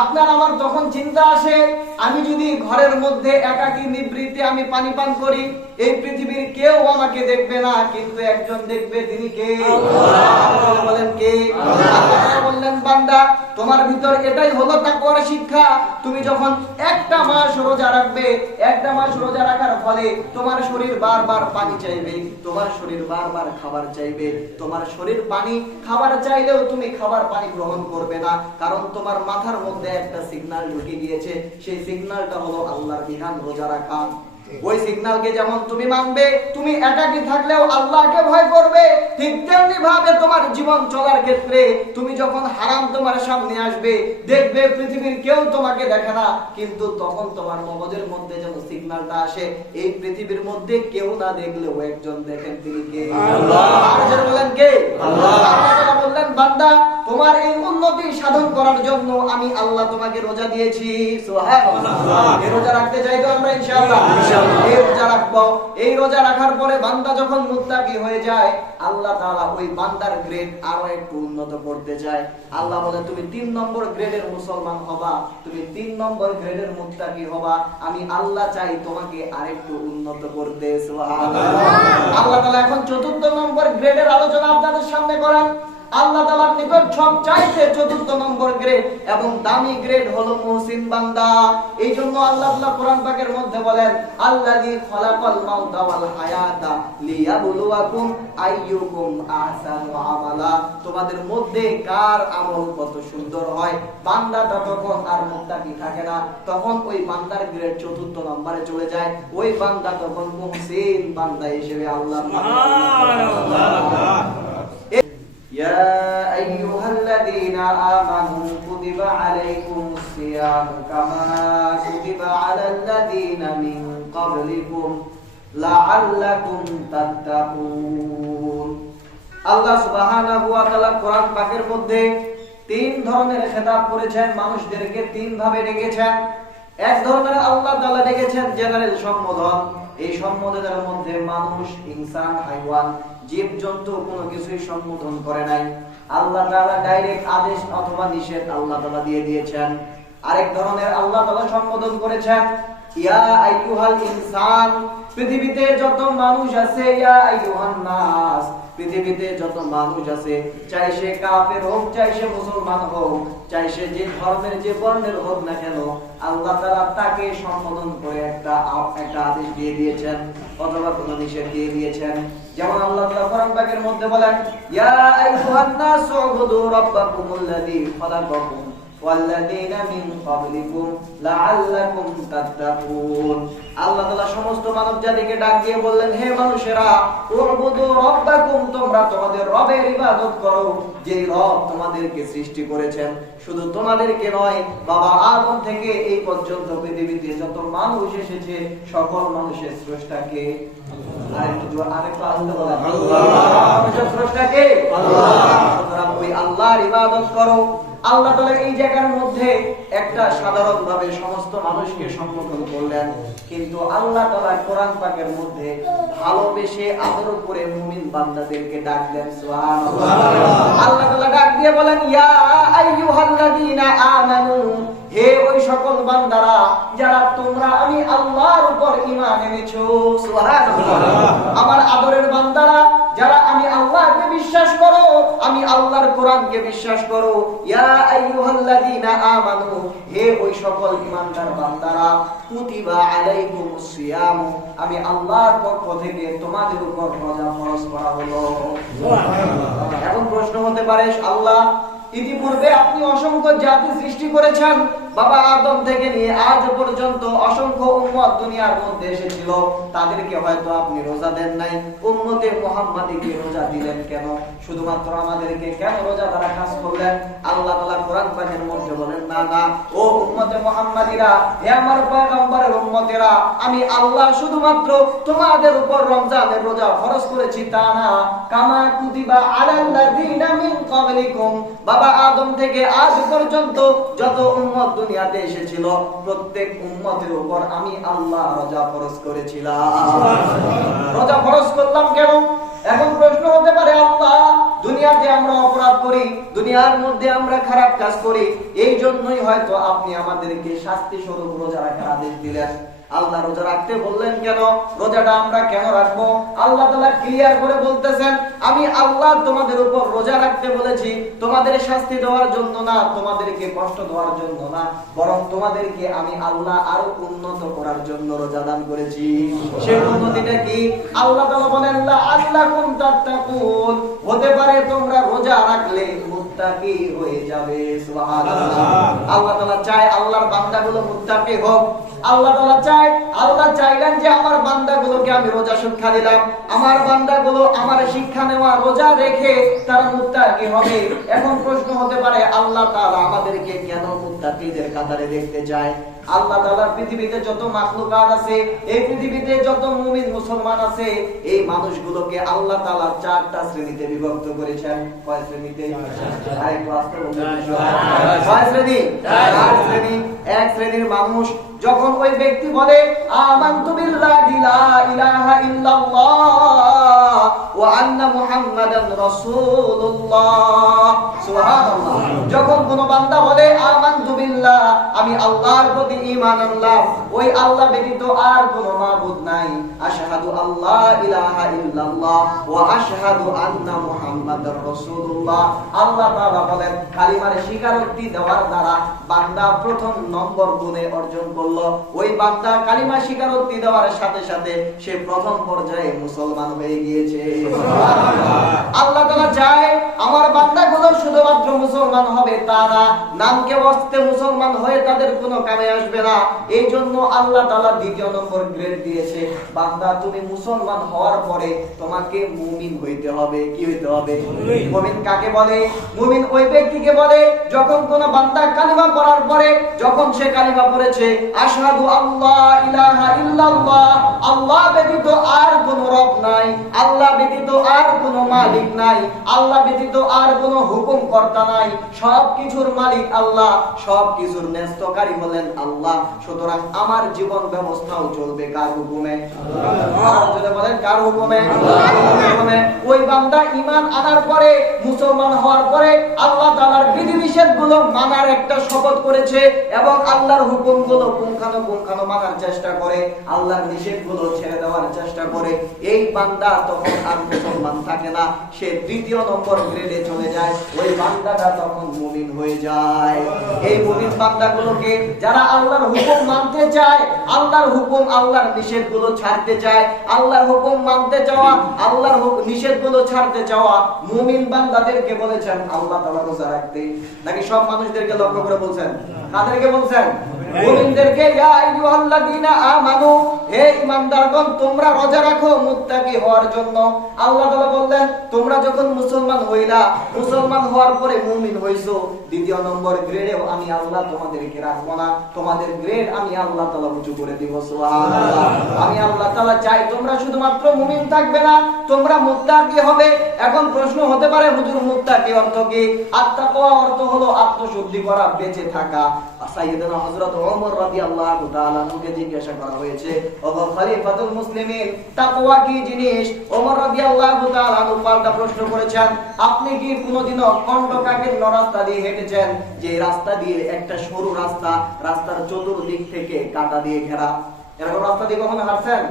আপনার আমার তখন চিন্তা আসে, আমি যদি ঘরের মধ্যে একাকী নিবৃত্তে আমি পানি পান করি, এই পৃথিবীর কেউ আমাকে দেখবে না, কিন্তু একজন দেখবে, তিনি কে? আল্লাহ। বলেন কে? আল্লাহ বললেন, বান্দা তোমার ভিতর এটাই হলো তাকওয়ার শিক্ষা। তুমি যখন একটা মাস রোজা রাখবে, একটা মাস রোজা রাখার ফলে তোমার শরীর বারবার পানি চাইবে, তোমার শরীর বারবার খাবার চাইবে। তোমার শরীর পানি খাবার চাইলেও তুমি খাবার পানি গ্রহণ করবে না, কারণ তোমার মাথার মধ্যে একটা সিগন্যাল ঢুকে গিয়েছে। সেই সিগন্যালটা হলো আল্লাহর বিধান রোজা রাখা। ওই সিগন্যালকে যেমন তুমি মানবে, তুমি একাকী থাকলেও আল্লাহকে ভয় করবে, ঠিক তেমনি ভাবে তোমার জীবন চলার ক্ষেত্রে তুমি যখন হারাম তোমার সামনে আসবে, দেখবে পৃথিবীর কেউ তোমাকে দেখে না, কিন্তু তখন তোমার মগজের মধ্যে যেন সিগন্যালটা আসে, এই পৃথিবীর মধ্যে কেউ না দেখলেও একজন দেখেন, তিনি কে? আল্লাহ। আর বলেন কে? আল্লাহ। আল্লাহ বললেন, বান্দা তোমার এই উন্নতি সাধন করার জন্য আমি আল্লাহ তোমাকে রোজা দিয়েছি। সুবহানাল্লাহ। এই রোজা রাখতে চাই তো আমরা ইনশাআল্লাহ। এই রোজা রাখবো। এই রোজা রাখার পরে বান্দা যখন মুত্তাকি হয়ে যায়, আল্লাহ তাআলা ওই বান্দার গ্রেড আরো একটু উন্নত করতে চায়। আল্লাহ বলে, তুমি 3 নম্বর গ্রেডের মুসলমান হবা, তুমি 3 নম্বর গ্রেডের মুত্তাকি হবা, আমি আল্লাহ চাই তোমাকে আরেকটু উন্নত করতে। সুবহানাল্লাহ। আল্লাহ তাআলা এখন 4th নম্বর গ্রেডের আলোচনা আপনাদের সামনে করেন। আল্লাহ তাআলার নিকট সবচাইতে 4th নম্বর গ্রেড এবং দামি গ্রেড হলো মুহসিন বান্দা। এইজন্য আল্লাহ তাআলা কোরআন পাকের মধ্যে বলেন, আল্লাযী খালাকাল মাউতা ওয়াল হায়াতা লিয়াবলুয়াকুম আইয়ুকুম আহসানু আমালা। তোমাদের মধ্যে কার আমল কত সুন্দর হয়। বান্দাটা তখন আর মুত্তাকি থাকে না, তখন ওই বান্দার গ্রেড 4th নম্বরে চলে যায়। ওই বান্দা তখন মুহসিন বান্দা হিসেবে আল্লাহ সুবহানাল্লাহ। يا أيها الذين آمنوا كتب عليكم الصيام كما كتب على الذين من قبلكم لعلكم تتقون। আল্লাহ সুবহানাহু ওয়া তাআলা কোরআন পাকের মধ্যে 3 ধরনের খেতাব করেছেন, মানুষদেরকে 3 ভাবে ডেকেছেন। এক ধরনের আল্লাহ তাআলা ডেকেছেন জেনারেল সম্বোধন। এই সম্বোধনের মধ্যে মানুষ, ইনসান, হাইওয়ান, জীবজন্তু কোনো কিছুই সম্বোধন করে নাই। আল্লাহ তাআলা ডাইরেক্ট আদেশ অথবা নিষেধ আল্লাহ তাআলা দিয়ে দিয়েছেন। আরেক ধরনের আল্লাহ তাআলা সম্বোধন করেছেন ইয়া আইয়ুহাল ইনসান। পৃথিবীতে যত মানুষ আছে, ইয়া আইয়ুহান নাস, পৃথিবীতে যত মানুষ আছে, চাই সে কাফের হোক, চাই সে মুসলমান হোক, চাই সে যে ধর্মের যে বর্ণের হোক না কেন, আল্লাহ তাআলা তাকে সম্বোধন করে একটা আদেশ দিয়ে দিয়েছেন অথবা কোনো নিষেধ দিয়ে দিয়েছেন। যেমন আল্লাহ তাআলা কোরআন পাকের মধ্যে বলেন, ইয়া আইয়ুহান নাসু উবুদু রাব্বাকুমুল্লাযী খালাকাকুম ওয়াল্লাযীনা মিন ক্বাবলিকুম লাআল্লাকুম তাত্তাকুন। আল্লাহ তাআলা সমস্ত মানব জাতিকে ডাক দিয়ে বললেন, হে মানুষেরা, উবুদু রাব্বাকুম, তোমরা তোমাদের রবের ইবাদত করো, যে রব তোমাদেরকে সৃষ্টি করেছেন। শুধু তোমাদেরকে নয়, বাবা আদম থেকে এই পর্যন্ত পৃথিবীতে যত মানুষ এসেছে, সকল মানুষের স্রষ্টাকে আল্লাহ। মানুষের স্রষ্টাকে আল্লাহ। তোমরা ওই আল্লাহর ইবাদত করো। আল্লাহ তাআলা এই জায়গার মধ্যে একটা সাধারণ ভাবে সমস্ত মানুষকে সম্বোধন করলেন, কিন্তু আল্লাহ তাআলা কোরআন পাকের মধ্যে ভালোবেসে আদর করে মুমিন বান্দাদেরকে ডাক দেন। সুবহানাল্লাহ। আল্লাহ তাআলা ডাক দিয়ে বলেন, ইয়া আইয়ুহাল্লাযীনা আমানু, হে ওই সকল বান্দারা যারা তোমরা আমি আল্লাহর উপর ঈমান এনেছো। সুবহানাল্লাহ। আমার আদরের বান্দারা যারা আমি আল্লাহকে বিশ্বাস করো, আমি আল্লাহর কোরআনকে বিশ্বাস করো, ইয়া আইয়ুহাল্লাযীনা আমানু, হে ওই সকল ঈমানদার বান্দারা, কুতিবা আলাইকুমুস সিয়াম, আমি আল্লাহর পক্ষ থেকে তোমাদের উপর রোজা ফরজ করা হলো। সুবহানাল্লাহ। এখন প্রশ্ন হতে পারে, আল্লাহ ইতিপূর্বে আপনি অসংখ্য জাতি সৃষ্টি করেছেন, বাবা আদম থেকে নিয়ে আজ পর্যন্ত অসংখ্য উম্মত দুনিয়ার মধ্যে এসেছিল, তাদেরকে হয়তো আপনি রোজা দেন নাই, উম্মতে মুহাম্মাদীকে রোজা দিলেন কেন? শুধুমাত্র আমাদেরকে কেন রোজা দ্বারা কাজ করলেন? আল্লাহ তাআলা কোরআন পাকের মধ্যে বলেন, না না, ও উম্মতে মুহাম্মাদীরা, হে আমার পয়গম্বরের উম্মতেরা, আমি আল্লাহ শুধুমাত্র তোমাদের উপর রমজানের রোজা ফরজ করেছি তা না, কামা কুতিবা আলাল্লাযীনা মিন ক্বাবলিকুম, বাবা আদম থেকে আজ পর্যন্ত যত উম্মত দুনিয়াতে এসেছিল, প্রত্যেক উম্মতের উপর আমি আল্লাহ রোজা ফরজ করেছিলাম। রোজা ফরজ করলাম কেন? এখন প্রশ্ন হতে পারে, আল্লাহ দুনিয়াতে আমরা অপরাধ করি, দুনিয়ার মধ্যে আমরা খারাপ কাজ করি, এই জন্যই হয়তো আপনি আমাদেরকে শাস্তি স্বরূপ রোজা রাখার আদেশ দিলেন। আল্লাহ রোজা রাখতে বললেন কেন? রোজাটা আমরা কেন রাখবো? আল্লাহ তাআলা ক্লিয়ার করে বলতেছেন, আমি আল্লাহ তোমাদের উপর রোজা রাখতে বলেছি তোমাদের শাস্তি দেওয়ার জন্য না, তোমাদেরকে কষ্ট দেওয়ার জন্য না, বরং তোমাদেরকে আমি আল্লাহ আরো উন্নত করার জন্য রোজা দান করেছি। সেই উন্নতিটা কি? আল্লাহ তাআলা বলেন, লাআল্লাকুম তাত্তাকুন, হতে পারে তোমরা রোজা রাখলে মুত্তাকি হয়ে যাবে। সুবহানাল্লাহ। আল্লাহ তাআলা চায় আল্লাহর বান্দাগুলো মুত্তাকি হোক। আল্লাহ তাআলা আল্লাহ চাইলেন যে আমার বান্দাগুলোকে আমি রোজা শিক্ষা দিলাম, আমার বান্দাগুলো আমার শিক্ষা নেওয়া রোজা রেখে তারা মুত্তাকি হবে। এখন প্রশ্ন হতে পারে, আল্লাহ তাআলা আমাদেরকে কেন মুত্তাকিদের কাতারে দেখতে চায়? আল্লাহ তাআলার পৃথিবীতে যত মাখলুকাত আছে, এই পৃথিবীতে যত মুমিন মুসলমান আছে, এই মানুষগুলোকে আল্লাহ তাআলা চারটা শ্রেণীতে বিভক্ত করেছেন। কয় শ্রেণীতে? আরেকটু আস্তে বলুন। কয় শ্রেণী? চার শ্রেণী। এক শ্রেণীর মানুষ যখন ওই ব্যক্তি বলে আমানতু বিল্লাহি লা ইলাহা ইল্লাল্লাহ ওয়া আন্না মুহাম্মাদান রাসূলুল্লাহ, সুবহানাল্লাহ। যখন কোন বান্দা বলে আমানতু বিল্লাহ, আমি আল্লাহর প্রতি ঈমান আনলাম, ওই আল্লাহ ব্যতীত আর কোনো মাবুদ নাই, আশহাদু আল্লা ইলাহা ইল্লাল্লাহ ওয়া আশহাদু আন্না মুহাম্মাদার রাসূলুল্লাহ, আল্লাহ তাআলা বলেন কালিমার স্বীকারোক্তি দেওয়ার দ্বারা বান্দা প্রথম নম্বর গুণে অর্জন করলো। ওই বান্দা কালিমা স্বীকারোক্তি দেওয়ার সাথে সাথে সে প্রথম পর্যায়ে মুসলমান হয়ে গিয়েছে। আল্লাহ তাআলা চায় আমার বান্দাগুলো শুধুমাত্র মুসলমান হবে তা না, নামকে বসতে মুসলমান হয়ে তাদের কোনো কামে আসবে না। এই জন্য আল্লাহ তাআলা দ্বিতীয় নম্বর গ্রেড দিয়েছে, বান্দা তুমি মুসলমান হওয়ার পরে তোমাকে মুমিন হইতে হবে। কি হইতে হবে? মুমিন কাকে বলে? মুমিন ওই ব্যক্তিকে বলে যখন কোন বান্দা কালিমা পড়ার পরে, যখন সে কালিমা পড়েছে আশহাদু আল্লা ইলাহা ইল্লাল্লাহ, আল্লাহ ব্যতীত আর কোনো রব নাই, আল্লাহ ব্যতীত আর কোনো মালিক নাই, আল্লাহ ব্যতীত আর কোনো হুকুমকর্তা নাই, সবকিছুর মালিক আল্লাহ, সবকিছুর ন্যস্তকারী হলেন আল্লাহ, সুতরাং আমার জীবন ব্যবস্থাও চলবে কার হুকুমে? আল্লাহ। যদি বলেন কার হুকুমে? আল্লাহর হুকুমে। ওই বান্দা ঈমান আনার পরে, মুসলমান হওয়ার পরে আল্লাহ তাআলার বিধিনিষেধগুলো মানার একটা শপথ করেছে এবং আল্লাহর হুকুমগুলো পুঙ্খানুপুঙ্খানু মানার চেষ্টা করে, আল্লাহর নিষেধগুলো ছেড়ে দেওয়ার চেষ্টা করে। এই বান্দা তখন আর মুসলমান থাকে না, সে তৃতীয় নম্বর গ্রেডে চলে যায়। ওই বান্দাটা তখন মুমিন হয়ে যায়। এই মুমিন বান্দাগুলোকে যারা আল্লাহর হুকুম মানতে চায়, আল্লাহর হুকুম আল্লাহর নিষেধগুলো ছাড়তে চায়, আল্লাহর হুকুম মানতে চাওয়া, আল্লাহর নিষেধগুলো ছাড়তে চাওয়া মুমিন বান্দাদেরকে বলেছেন আল্লাহ তাআলা রোজা রাখতে। নাকি সব মানুষদেরকে লক্ষ্য করে বলছেন? কাদেরকে বলছেন? মুমিনদেরকে। ইয়া আইয়ুহাল্লাযীনা আমানু, হে ঈমানদারগণ তোমরা রোজা রাখো মুত্তাকি হওয়ার জন্য। আল্লাহ তাআলা বললেন তোমরা যখন মুসলমান হইলা, মুসলমান হওয়ার পরে মুমিন হইছো, দ্বিতীয় নম্বর গ্রেডেও আমি আল্লাহ তোমাদেরকে রাখবো না, তোমাদের গ্রেড আমি আল্লাহ তাআলা উঁচু করে দিব। সুবহানাল্লাহ। আমি আল্লাহ তাআলা চাই তোমরা শুধুমাত্র মুমিন থাকবে না, তোমরা মুত্তাকি হবে। এখন প্রশ্ন হতে পারে হুজুর মুত্তাকি অর্থ কি? আত-তাকওয়া অর্থ হলো আত্মশুদ্ধি করা, বেঁচে থাকা। সাইয়েদনা হযরত ওমর রাদিয়াল্লাহু তাআলা নুকে জিজ্ঞাসা করা হয়েছে, ও খলিফাতুল মুসলিমিন তাকওয়া কি জিনিস? ওমর রাদিয়াল্লাহু তাআলা পাল্টা প্রশ্ন করেছেন, আপনি কি কোনোদিনও কণ্টকাকীর্ণ রাস্তা দিয়ে হেঁটেছেন, যে রাস্তা দিয়ে একটা সরু রাস্তা, রাস্তার চতুর্দিক থেকে কাঁটা দিয়ে ঘেরা? এরকম রাস্তা দিয়ে কখনো হাঁটছেন?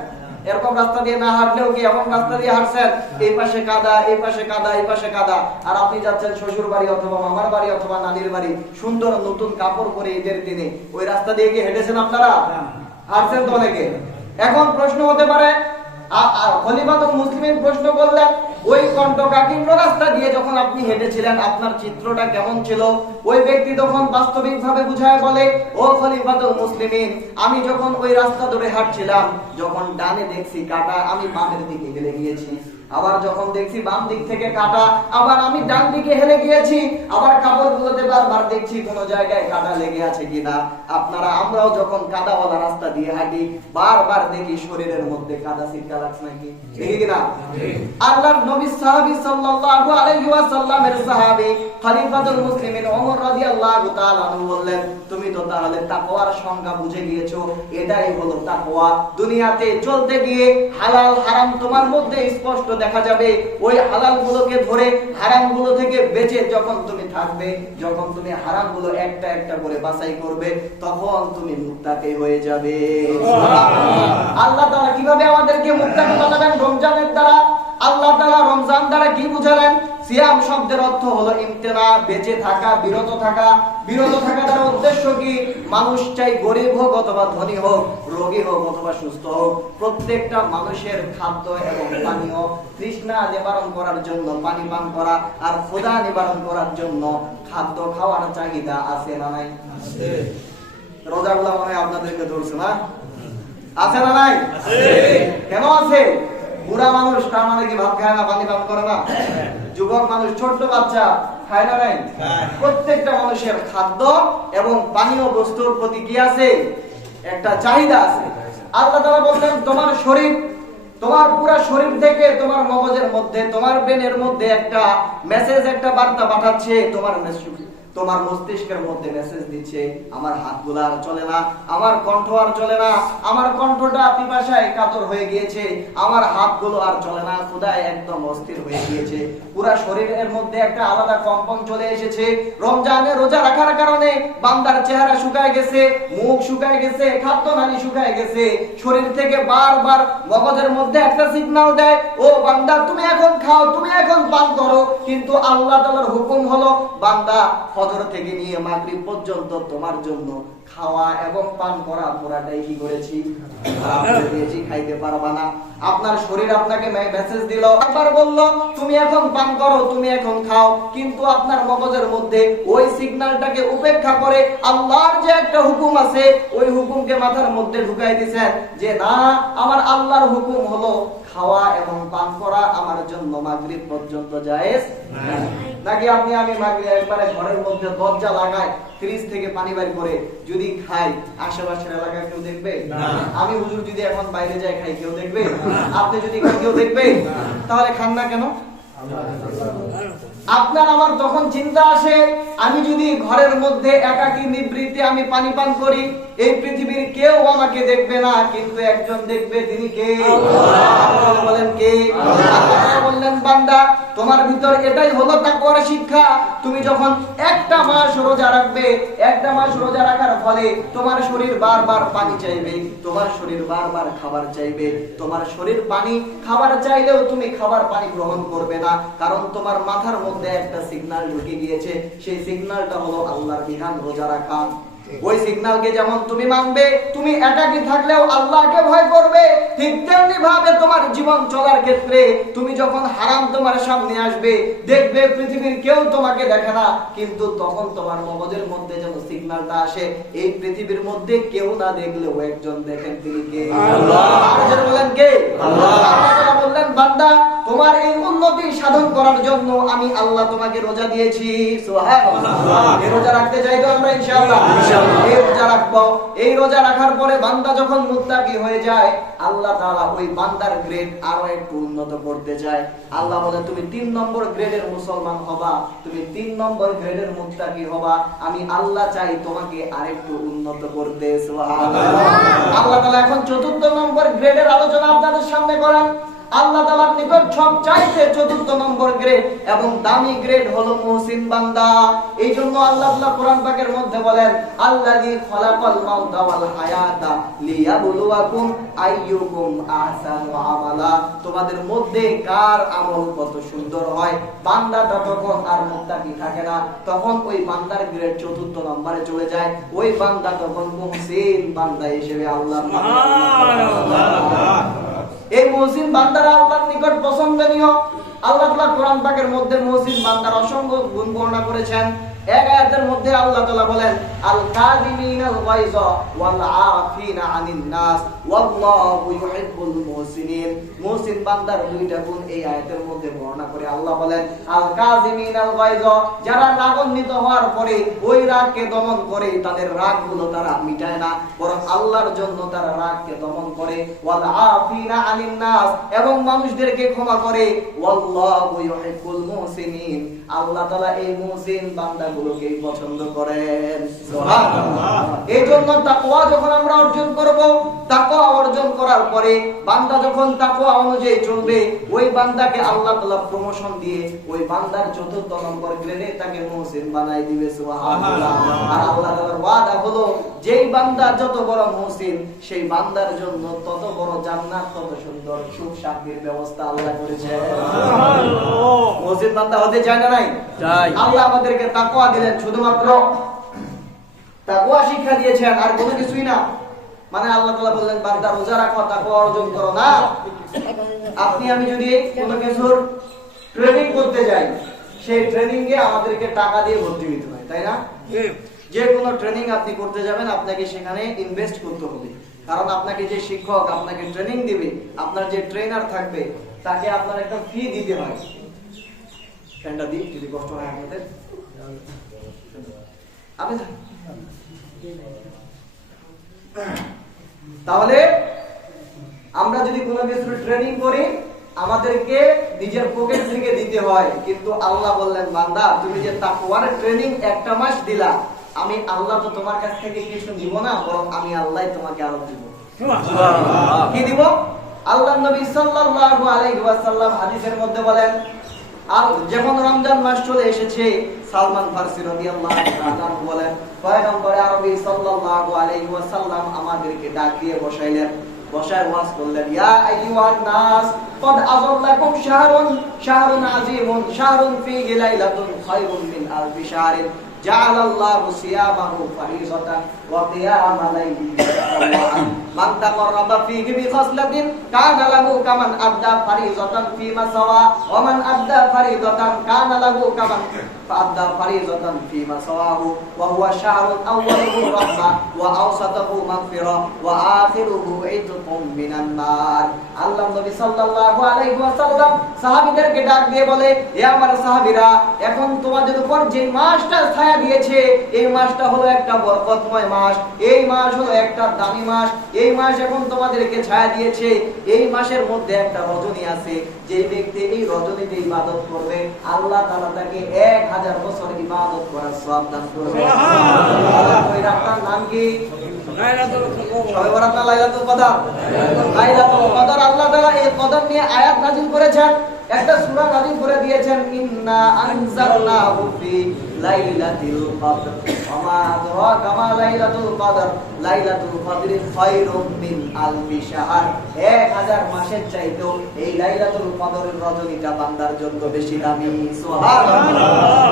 এরকম রাস্তা দিয়ে না হাঁটলেও কি এমন রাস্তা দিয়ে হাঁটছেন, এই পাশে কাদা, এই পাশে কাদা, এই পাশে কাদা, আর আপনি যাচ্ছেন শ্বশুর বাড়ি অথবা মামার বাড়ি অথবা নানির বাড়ি, সুন্দর নতুন কাপড় পরে ঈদের দিনে, ওই রাস্তা দিয়ে কি হেঁটেছেন আপনারা? হাঁটছেন তো অনেকে। এখন প্রশ্ন হতে পারে, খলিফাতুল মুসলিমিন প্রশ্ন করলেন, ওই কণ্টকাকীর্ণ রাস্তা দিয়ে যখন আপনি হেঁটেছিলেন আপনার চিত্রটা কেমন ছিল? ওই ব্যক্তি তখন বাস্তবিকভাবে বুঝায় বলে, ও খলিফাতুল মুসলিমিন, আমি যখন ওই রাস্তা ধরে হাঁটছিলাম, যখন ডানে দেখছি কাঁটা, আমি বামের দিকে হেলে গিয়েছি, আবার যখন দেখছি বাম দিক থেকে কাঁটা, আবার আমি ডান দিকে হেলে গিয়েছি, আবার কাপড়গুলোতে বারবার দেখছি কোন জায়গায় কাঁটা লেগে আছে কিনা। আমরাও যখন কাদাওয়ালা রাস্তা দিয়ে হাঁটি, বারবার দেখি শরীরের মধ্যে কাদা ছিটকা লাগছে নাকি, দেখি কিনা? আল্লাহর নবী সাহাবী সাল্লাল্লাহু আলাইহি ওয়াসাল্লামের সাহাবী খলিফাতুল মুসলিমিন ওমর রাদিয়াল্লাহু তাআলা আনহু বললেন, তুমি তো তাহলে তাকওয়ার সংজ্ঞা বুঝে গিয়েছো, এটাই হলো তাকওয়া। দুনিয়াতে চলতে গিয়ে হালাল হারাম তোমার মধ্যে স্পষ্ট দেখা যাবে। ওই হালাল গুলোকে ধরে হারাম গুলো থেকে বেঁচে যখন তুমি থাকবে, যখন তুমি হারাম গুলো একটা একটা করে বাছাই করবে, তখন তুমি মুত্তাকি হয়ে যাবে। আল্লাহ তাআলা কিভাবে আমাদেরকে মুত্তাকি বানাবেন? রমজানের দ্বারা। আল্লাহ তাআলা রমজান দ্বারা কি বুঝালেন? সিয়াম শব্দের অর্থ হলো ইমতিনা, বেঁচে থাকা, বিরত থাকা। বিরত থাকা দ্বারা উদ্দেশ্য কি? মানুষ চাই গরিব হোক অথবা ধনী হোক, রোগী হোক অথবা সুস্থ হোক, প্রত্যেকটা মানুষের খাদ্য এবং পানীয় তৃষ্ণা নিবারণ করার জন্য পানি পান করা, আর ক্ষুধা নিবারণ করার জন্য খাদ্য খাওয়ার চাহিদা আছে না নাই? আছে। রোজাগুলো মনে হয় আপনাদেরকে ধরছে না? আছে না নাই? আছে। কেন আছে? বুড়া মানুষ তার মানে কি ভাত খায় না, পানি পান করে না? যুবক মানুষ, ছোট্ট বাচ্চা খায় না নাই? প্রত্যেকটা মানুষের খাদ্য এবং পানীয় বস্তুর প্রতি কি আছে? একটা চাহিদা আছে। আল্লাহ তাআলা বললেন তোমার শরীর, তোমার পুরো শরীর থেকে তোমার মগজের মধ্যে, তোমার ব্রেনের মধ্যে একটা মেসেজ, একটা বার্তা পাঠাচ্ছে। তোমার মস্তিষ্কের মধ্যে মেসেজ দিচ্ছে, আমার হাতগুলো আর চলে না, আমার কণ্ঠ আর চলে না, আমার কণ্ঠটা পিপাসায় কাতর হয়ে গিয়েছে, আমার হাতগুলো আর চলে না, ক্ষুধায় একদম অস্থির হয়ে গিয়েছে। পুরো শরীরের মধ্যে একটা আলাদা কম্পন চলে এসেছে। রমজানে রোজা রাখার কারণে বান্দার চেহারা শুকায় গেছে, মুখ শুকায় গেছে, খাদ্যনালী শুকায় গেছে। শরীর থেকে বারবার মগজের মধ্যে একটা সিগন্যাল দেয়, ও বান্দা তুমি এখন খাও, তুমি এখন পান করো। কিন্তু আল্লাহ তাআলার হুকুম হলো, বান্দা ফজর থেকে নিয়ে মাগরিব পর্যন্ত তোমার জন্য খাওয়া এবং পান করা পুরাটাই কি করেছি? খাইতে পারবা না। আপনার শরীর আপনাকে মেসেজ দিল, একবার বলল তুমি এখন পান করো, তুমি এখন খাও, কিন্তু আপনার মগজের মধ্যে ওই সিগন্যালটাকে উপেক্ষা করে আল্লাহর যে একটা হুকুম আছে, ওই হুকুমকে মাথার মধ্যে ঢুকাই দিয়েছেন যে না, আমার আল্লাহর হুকুম হলো খাওয়া এবং পান করা আমার জন্য মাগরিব পর্যন্ত জায়েজ নাকি আমি মাগরিব একবারে ঘরের মধ্যে দরজা লাগাই, ফ্রিজ থেকে পানি বের করে যদি খাই, আশেপাশের এলাকায় কেউ দেখবে? আমি হুজুর যদি এখন বাইরে যাই খাই, কেউ দেখবে? আপনি যদি খান, কেউ দেখবে? তাহলে খান না কেন? আপনার আমার তখন চিন্তা আসে, আমি যদি ঘরের মধ্যে একাকী নিবৃত্তে আমি পানি পান করি, এই পৃথিবীর কেউ আমাকে দেখবে না, কিন্তু একজন দেখবে, তিনি কে? আল্লাহ বলেন কে? আল্লাহ বললেন বান্দা, তোমার ভিতর এটাই হলো তাকওয়ার শিক্ষা। তুমি যখন একটা মাস রোজা রাখবে, একটা মাস রোজা রাখার ফলে তোমার শরীর বারবার পানি চাইবে, তোমার শরীর বারবার খাবার চাইবে। তোমার শরীর পানি খাবার চাইলেও তুমি খাবার পানি গ্রহণ করবে না, কারণ তোমার মাথার মধ্যে একটা সিগন্যাল ঢুকে গিয়েছে। সেই সিগন্যালটা হলো আল্লাহর বিধান রোজা রাখা। ওই সিগন্যালকে যেমন তুমি মানবে, তুমি একাকী থাকলেও আল্লাহকে ভয় করবে, ঠিক তেমনি ভাবে তোমার জীবন চলার ক্ষেত্রে তুমি যখন হারাম তোমার সামনে আসবে, দেখবে পৃথিবীর কেউ তোমাকে দেখে না, কিন্তু তখন তোমার মগজের মধ্যে যেন সিগন্যালটা আসে, এই পৃথিবীর মধ্যে কেউ না দেখলেও একজন দেখেন, তিনি কে? আল্লাহ। বলেন কে? আল্লাহ। আল্লাহ বললেন বান্দা, তোমার এই উন্নতি সাধন করার জন্য আমি আল্লাহ তোমাকে রোজা দিয়েছি। সুবহানাল্লাহ। এই রোজা রাখতে চাই তো আমরা ইনশাআল্লাহ? এই রোজা রাখবো। এই রোজা রাখার পরে বান্দা যখন মুত্তাকি হয়ে যায়, আল্লাহ তাআলা ওই বান্দার গ্রেড আরো একটু উন্নত করতে চায়। আল্লাহ বলে তুমি 3 নম্বর গ্রেডের মুসলমান হবা, তুমি 3 নম্বর গ্রেডের মুত্তাকি হবা, আমি আল্লাহ চাই তোমাকে আরেকটু উন্নত করতে। সুবহানাল্লাহ। আল্লাহ তাআলা এখন 4র্থ নম্বর গ্রেডের আলোচনা আপনাদের সামনে করেন। আল্লাহ তাআলার নিকট সবচাইতে 4র্থ নম্বর গ্রেড এবং দামি গ্রেড হলো মুহসিন বান্দা। এইজন্য আল্লাহ তাআলা কোরআন পাকের মধ্যে বলেন, আল্লাযী খালাকাল মাউতা ওয়াল হায়াতা লিয়াবলুয়াকুম আইয়ুকুম আহসানু আমালা। তোমাদের মধ্যে কার আমল কত সুন্দর হয়। বান্দাটা তখন আর মুত্তাকি থাকে না, তখন ওই বান্দার গ্রেড 4র্থ নম্বরে চলে যায়। ওই বান্দা তখন মুহসিন বান্দা হিসেবে আল্লাহর এই মুহসিন বান্দারা আল্লাহর নিকট পছন্দনীয়। আল্লাহ তাআলা কোরআন পাকের মধ্যে মুহসিন বান্দার অসংখ্য গুণ বর্ণনা করেছেন। এক আয়াতের মধ্যে আল্লাহ তাআলা বলেন, আল কাযিমিনাল গায়যা ওয়াল আফিনা আনিন নাস ওয়াল্লাহু ইউহিব্বুল মুহসিনিন। মুহসিন বান্দার দুইটা গুণ এই আয়াতের মধ্যে বর্ণনা করে আল্লাহ বলেন, আল কাযিমিনাল গায়যা, যারা রাগান্বিত হওয়ার পরে ওই রাগকে দমন করে, তাদের রাগগুলো তারা মিটায় না, বরং আল্লাহর জন্য তারা রাগকে দমন করে। ওয়াল আফিনা আনিন নাস, এবং মানুষদেরকে ক্ষমা করে। ওয়াল্লাহু ইউহিব্বুল মুহসিনিন, আল্লাহ তাআলা এই মুহসিন বান্দা গুলোকে পছন্দ করেন। সুবহানাল্লাহ। এই জন্য এজন্য তাকওয়া যখন আমরা অর্জন করব, তাকওয়া অর্জন করার পরে বান্দা যখন তাকওয়া অনুযায়ী চলবে, ওই বান্দাকে আল্লাহ তাআলা প্রমোশন দিয়ে ওই বান্দার ৪র্থ নম্বর গ্রেডে তাকে মুহসিন বানাই দিবে। সুবহানাল্লাহ। আর আল্লাহ তাআলার ওয়াদা হলো যেই বান্দা যত বড় মুহসিন, সেই বান্দার জন্য তত বড় জান্নাত, তত সুন্দর সুখ শান্তির ব্যবস্থা আল্লাহ করেছে। সুবহানাল্লাহ। মুহসিন বান্দা হতে চায় না? নাই চাই। আল্লাহ আমাদেরকে তাকওয়া দিলেন, শুধুমাত্র তাকওয়া শিক্ষা দিয়েছেন, আর কোনো কিছুই না। মানে আল্লাহ তাআলা বললেন বান্দা রোজা রাখো, তাকওয়া অর্জন করো না। আপনি আমি যদি কোনো কিছুর ট্রেনিং করতে যাই, সেই ট্রেনিং এ আমাদেরকে টাকা দিয়ে ভর্তি হতে হয়, তাই না? যে কোনো ট্রেনিং আপনি করতে যাবেন, আপনাকে সেখানে ইনভেস্ট করতে হবে। কারণ আপনাকে যে শিক্ষক আপনাকে ট্রেনিং দিবে, আপনার যে ট্রেনার থাকবে, তাকে আপনার একটা ফি দিতে হয়। ফ্যানটা দিই যদি কষ্ট হয় আপনাদের। তাহলে আমরা যদি কোনো কিছু ট্রেনিং করি, আমাদেরকে নিজের পকেট থেকে দিতে হয়। কিন্তু আল্লাহ বললেন বান্দা তুমি যে তাকওয়ার ট্রেনিং 1টা মাস দিলা, আমি আল্লাহ তো তোমার কাছ থেকে কিছু নিব না, বরং আমি আল্লাহই তোমাকে আরো দিব। সুবহানাল্লাহ। কি দিব? আল্লাহর নবী সাল্লাল্লাহু আলাইহি ওয়াসাল্লাম হাদিসের মধ্যে বলেন, আর যখন রমজান মাস চলে এসেছে, সালমান ফারসি রাদিয়াল্লাহু তাআলা বলেন, পয়গম্বর আরবি সাল্লাল্লাহু আলাইহি ওয়াসাল্লাম আমাদেরকে ডাক দিয়ে বসাইলেন, বসায় ওয়াজ করলেন, ইয়া আইয়ুহান নাস কদ আযাল্লাকুম শাহরুন আযীমুন শাহরুন ফীহি লাইলাতুন খায়রুন মিন আলফি শাহরিন জাআলাল্লাহু সিয়ামাহু ফারিযাতান ওয়া কিয়ামা লাইলিহি তাওয়াআন মান তাকাররাবা ফীহি বিখাসলাতিন কানা লাহু কামান আদ্দা ফারিযাতান ফীমা সাওয়া ওয়া মান আদ্দা ফারিযাতান কানা লাহু কামান আদ্দা ফারিযাতান ফীমা সাওয়াহু ওয়া হুয়া শাহরুন আউওয়ালুহু রাহমা ওয়া আওসাতুহু মাগফিরা ওয়া আখিরুহু ইতকুম মিনান নার। আল্লাহ নবী সাল্লাল্লাহু আলাইহি ওয়াসাল্লাম সাহাবীদেরকে ডাক দিয়ে বলে, হে আমার সাহাবীরা, এখন তোমাদের উপর যে মাসটা ছায়া দিয়েছে, এই মাসটা হলো একটা বরকতময় মাস, এই মাস হলো একটা দামি মাস। এই মাস এখন তোমাদেরকে ছায়া দিয়েছে, এই মাসের মধ্যে একটা রজনী আছে, যে ব্যক্তি এই রজনীতে ইবাদত করবে, আল্লাহ তাআলা তাকে 1000 বছর ইবাদত করার সওয়াব দান করবে। সুবহানাল্লাহ। ওই রাতটার নাম কি? লাইলাতুল কদর। শবে বরাত না লাইলাতুল কদর? লাইলাতুল কদর। আল্লাহ তাআলা এই কদর নিয়ে আয়াত নাযিল করেছেন, একটা সূরা নাযিল করে দিয়েছেন, ইন্না আনজালনাহু ফি লাইলাতুল কদর ওয়া মা আদরাকা মা লাইলাতুল কদর লাইলাতুল কদরি খায়রুম মিন আলফি শাহর। 1000 মাসের চাইতেও এই লাইলাতুল কদরের রজনীটা বান্দার জন্য বেশি দামি। সুবহানাল্লাহ।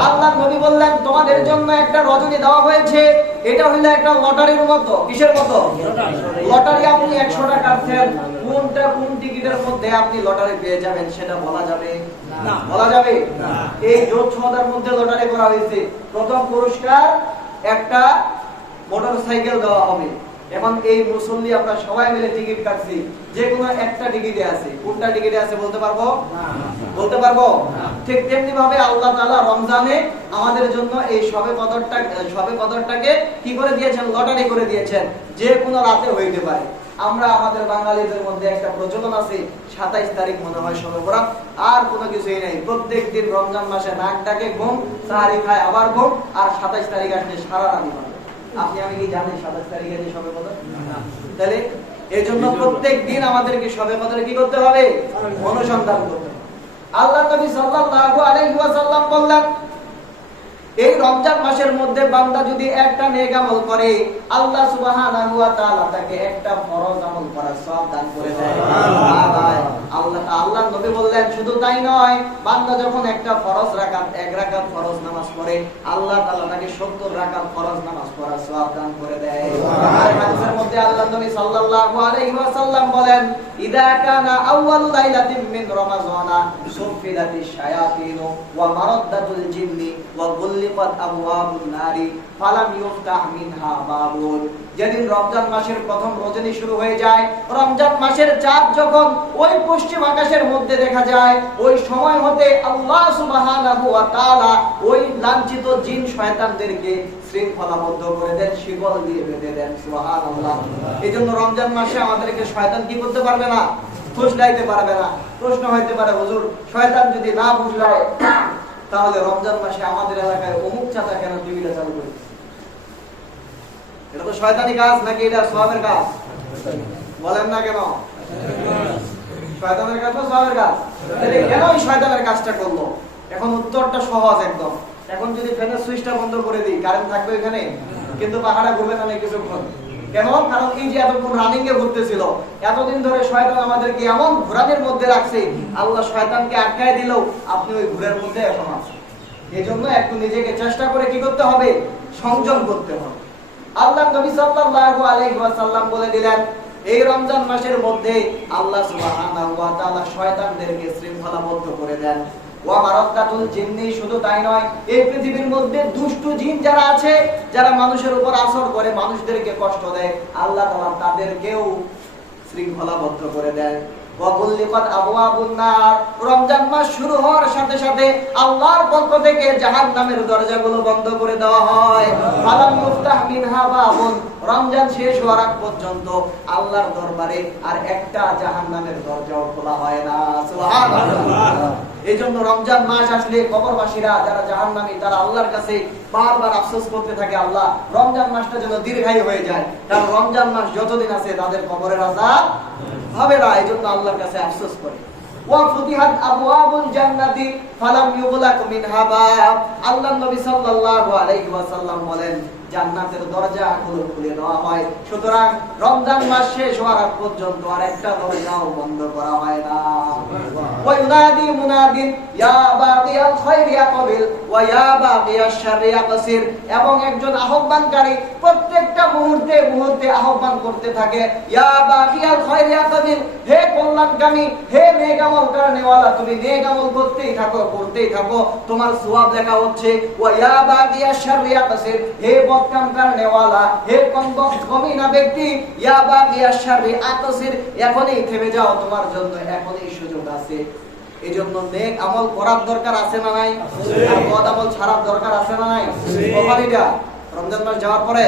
আল্লাহ নবী বললেন তোমাদের জন্য একটা রজনী দেওয়া হয়েছে, এটা হইলো একটা লটারির মতো। কিসের মতো? লটারি। আপনি 100 টাকা কাটছেন, কোন টিকিটের মধ্যে আপনি লটারি পেয়ে যাবেন সেটা বলা যাবে না? বলা যাবে না। এই জোট সমাদার মধ্যে লটারি করা হয়েছে, প্রথম পুরস্কার একটা মোটরসাইকেল দেওয়া হবে। এখন এই মুসল্লি আমরা সবাই মিলে টিকিট কাটছি, যে কোনো একটা টিকিটে আছে, কোনটা টিকিটে আছে বলতে পারবো? বলতে পারবো? ঠিক তেমনি ভাবে আল্লাহ তাআলা রমজানে আমাদের জন্য এই শবে কদরটাকে কি করে দিয়েছেন? লটারি করে দিয়েছেন, যে কোনো রাতে হইতে পারে। আমরা আমাদের বাঙালিদের মধ্যে একটা প্রচলন আছে, 27 তারিখ মনে হয় শবে বরাত, আর কোনো কিছুই নাই। প্রত্যেকদিন রমজান মাসে নাক ডাকে ঘুম, সাহারি খায় আবার ঘুম, আর 27 তারিখ আসলে সারা রাত ইবাদত। আপনি আমি কি জানেন 27 তারিখে যে শবে কদর? তাহলে এজন্য প্রত্যেক দিন আমাদেরকে শবে কদরে কি করতে হবে? অনুসন্ধান করতে হবে। আল্লাহ নবী সাল্লাল্লাহু আলাইহি ওয়াসাল্লাম বললেন, এই রমজান মাসের মধ্যে বান্দা যদি একটা নেক আমল করে, আল্লাহ সুবহানাহু ওয়া তাআলা তাকে একটা ফরজ আমল করার সওয়াব দান করে দেয়। আল্লাহ নবী বললেন শুধু তাই নয়, বান্দা যখন একটা ফরজ রাকাত 1 রাকাত ফরজ নামাজ পড়ে, আল্লাহ তাআলা তাকে 70 রাকাত ফরজ নামাজ পড়ার সওয়াব দান করে দেয়। আর হাদিসের মধ্যে আল্লাহ নবী সাল্লাল্লাহু আলাইহি ওয়াসাল্লাম বলেন, ইদা কানা আউয়ালু লাইলাতিন মিন রমাযানা সুফিলাতিশ শায়াতিন ওয়া মারাদাতুল জিন্নি ওয়া গুল্লিকাত আবওয়াবুন নারি ফালাম ইফতাহ মিনহা বাবুন। যেদিন রমজান মাসের প্রথম রজনী শুরু হয়ে যায়, রমজান মাসের চাঁদ যখন ওই পশ্চিম আকাশের মধ্যে দেখা যায়, ওই সময় হতে আল্লাহ সুবহানাহু ওয়া তাআলা ওই লাঞ্ছিত জিন শয়তানদেরকে শৃঙ্খলাবদ্ধ করে দেন, শিকল দিয়ে বেঁধে দেন। সুবহানাল্লাহ। এইজন্য রমজান মাসে আমাদেরকে শয়তান কি করতে পারবে না? ফুসলাইতে পারবে না। প্রশ্ন হইতে পারে, হুজুর শয়তান যদি না ফুসলায়, তাহলে রমজান মাসে আমাদের এলাকায় অমুক চাচা কেন টিভিটা চালু করে? এটা তো শয়তানি কাজ নাকি এটা সওয়াবের কাজ? বলেন না কেন? শয়তানের কাজ তো সওয়াবের কাজ। তাহলে কেন এই শয়তানের কাজটা করলো? এখন উত্তরটা সহজ একদম। এখন যদি ফ্যানের সুইচটা বন্ধ করে দিই, কারেন্ট থাকবে এখানে, কিন্তু পাখাটা ঘুরবে না কিছুক্ষণ। কেন? কারণ এই যে এতক্ষণ রানিং এ ঘুরতেছিল, এতদিন ধরে শয়তান আমাদেরকে এমন ঘোরানোর মধ্যে রাখছে, আল্লাহ শয়তানকে আটকায় দিলেও আপনি ওই ঘুরের মধ্যে এখন আছেন। এই জন্য একটু নিজেকে চেষ্টা করে কি করতে হবে? সংযম করতে হবে। আল্লাহ নবী সাল্লাল্লাহু আলাইহি ওয়াসাল্লাম বলে দিলেন, এই রমজান মাসের মধ্যে আল্লাহ সুবহানাহু ওয়া তাআলা শয়তানদেরকে শৃঙ্খলাবদ্ধ করে দেন। ওয়া মারাকাতুল জিন্নি, শুধু তাই নয়, এই পৃথিবীর মধ্যে দুষ্ট জিন যারা আছে, যারা মানুষের উপর আসর করে, মানুষদেরকে কষ্ট দেয়, আল্লাহ তাআলা তাদেরকেও শৃঙ্খলাবদ্ধ করে দেন। ওয়া গুল্লিকাত আবওয়াবুন নার, রমজান মাস শুরু হওয়ার সাথে সাথে আল্লাহর পক্ষ থেকে জাহান্নামের দরজাগুলো বন্ধ করে দেওয়া হয়। ফালাম ইফতাহ মিনহা বাবুন, রমজান শেষ হওয়ার আগ পর্যন্ত আল্লাহর দরবারে আর একটা জাহান্নামের দরজাও খোলা হয় না। সুবহানাল্লাহ। এইজন্য রমজান মাস আসলে কবরবাসীরা যারা জাহান্নামী, তারা আল্লাহর কাছে বারবার আফসোস করতে থাকে, আল্লাহ রমজান মাসটা যেন দীর্ঘায়ু হয়ে যায়, কারণ রমজান মাস যতদিন আছে তাদের কবরের আযাব হবে না। এইজন্য আল্লাহর কাছে আফসোস করে। ওয়া ফুতিহাত আবওয়াবুল জান্নাতি ফালাম ইউগলাক মিনহা বাব, আল্লাহর নবী সাল্লাল্লাহু আলাইহি ওয়াসাল্লাম বলেন, জান্নাতের দরজাগুলো খুলে দেওয়া হয়। সুতরাং রমজান মাস শেষ হওয়ার আগ পর্যন্ত আর একটা দরজাও বন্ধ করা হয় না। ওয়া ইউনাদি মুনাদিন ইয়া বাগিয়াল খায়রি ইয়াকবিল ওয়া ইয়া বাগিয়াশ শাররি ইয়াকসির, এবং একজন আহ্বানকারী প্রত্যেকটা মুহূর্তে মুহূর্তে আহ্বান করতে থাকে, ইয়া বাগিয়াল খায়রি ইয়াকবিল, হে কল্যাণকামী, হে নেক আমল করনেওয়ালা, তুমি নেক আমল করতেই থাকো, করতেই থাকো, তোমার সওয়াব লেখা হচ্ছে। ওয়া ইয়া বাগিয়াশ শাররি ইয়াকসির, হে বদকাম করনেওয়ালা, হে কমিনা ব্যক্তি, ইয়া বাগিয়াশ শাররি ইয়াকসির, এখনই থেমে যাও, তোমার জন্য এখনই সুযোগ আছে। এইজন্য নেক আমল করার দরকার আছে না নাই? আর বদ আমল ছাড়ার দরকার আছে না নাই? কখনইটা রমজান মাস যাওয়ার পরে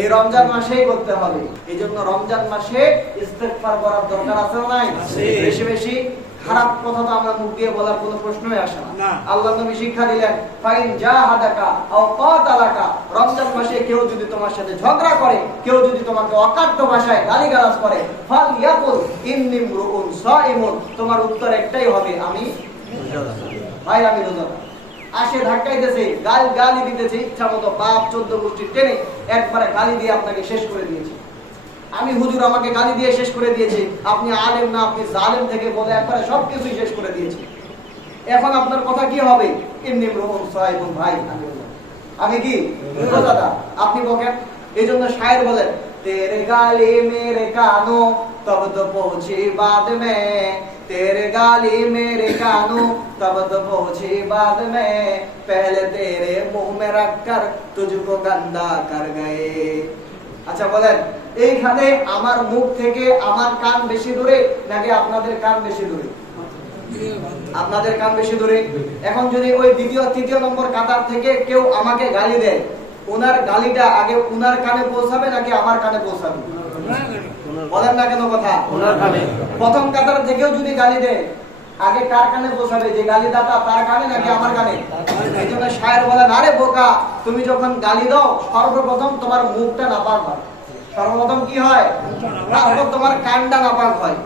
এই রমজান মাসেই করতে হবে। এইজন্য রমজান মাসে ইস্তেগফার করার দরকার আছে না নাই? বেশি বেশি খারাপ কথা তো আমরা মুখ দিয়ে বলার কোনো প্রশ্নই আসে না। আল্লাহ নবী শিক্ষা দিলেন, ফাইন জাহাদাকা আও কাতালাকা, রমজান মাসে কেউ যদি তোমার সাথে ঝগড়া করে, কেউ যদি তোমাকে অকাট্য ভাষায় গালিগালাজ করে, ফাল ইয়াকুল ইন্নী মুরউন সাইমুন, তোমার উত্তর একটাই হবে, আমি রোজাদার। ভাই আমি রোজাদার। আসে ধাক্কাইতেছে, গালি দিতেছে, ইচ্ছা মতো বাপ 14 গোষ্ঠী টেনে একবারে গালি দিয়ে আপনাকে শেষ করে দিয়েছে। আমি হুজুর আমাকে গালি দিয়ে শেষ করে দিয়েছে, আপনি আলেম না, আপনি জালেম থেকে বলে একবারে সবকিছুই শেষ করে দিয়েছে। এখন আপনার কথা কি হবে? ইন্নী মুরউন সাইমুন, ভাই আমি কি রোজাদার, আপনি বকেন। এইজন্য শায়ের বলেন, তেরে গালি মেরে কানো তব তো পৌঁছি বাদ মে, तेरे गाली मेरे कानों तब तो पहुंची बाद में, पहले तेरे मुंह में रख कर तुझको गंदा कर गए। আচ্ছা বলেন, এইখানে আমার মুখ থেকে আমার কান বেশি দূরে নাকি আপনাদের কান বেশি দূরে? আপনাদের কান বেশি দূরে। এখন যদি ওই দ্বিতীয় তৃতীয় নম্বর কাতার থেকে কেউ আমাকে গালি দেয়, ওনার গালিটা আগে ওনার কানে পৌঁছাবে নাকি আমার কানে পৌঁছাবে? বলেন না কেন কথা? ওনার কানে। প্রথম কাতার থেকেও যদি গালি দেয়, আগে কার কানে পৌঁছাবে? যে গালিদাতা তার কানে নাকি আমার কানে? এইজন্য শায়ের বলেন, আরে বোকা, তুমি যখন গালি দাও সর্বপ্রথম তোমার মুখটা নাপাক হয়। সর্বপ্রথম কি হয়? তারপর তোমার কানটা নাপাক হয়।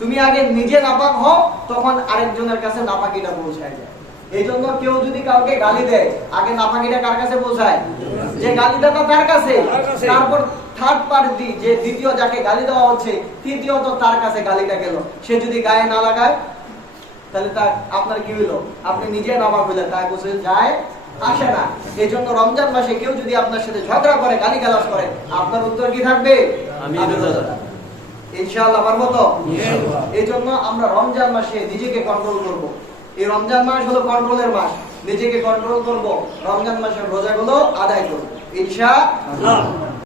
তুমি আগে নিজে নাপাক হও, তখন আরেকজনের কাছে নাপাকিটা পৌঁছায় যায়। এইজন্য কেউ যদি কাউকে গালি দেয়, আগে নাপাকিটা কার কাছে পৌঁছায়? যে গালিদাতা তার কাছে, তারপর থার্ড পার্টি যে দ্বিতীয় যাকে গালি দেওয়া হচ্ছে, তৃতীয়ত তার কাছে গালিটা গেল। সে যদি গায়ে না লাগায় তাহলে তা আপনার কি হইলো? আপনি নিজে নাপাক হইলেন, তাই বুঝে যায় আসে না। এই জন্য রমজান মাসে কেউ যদি আপনার সাথে ঝগড়া করে, গালিগালাজ করে, আপনার উত্তর কি থাকবে? আমি রোজাদার। ইনশাআল্লাহ পারবো তো? এই জন্য আমরা রমজান মাসে নিজেকে কন্ট্রোল করব। এই রমজান মাস হলো কন্ট্রোলের মাস, নিজেকে কন্ট্রোল করব, রমজান মাসের রোজাগুলো আদায় করব ইনশাআল্লাহ।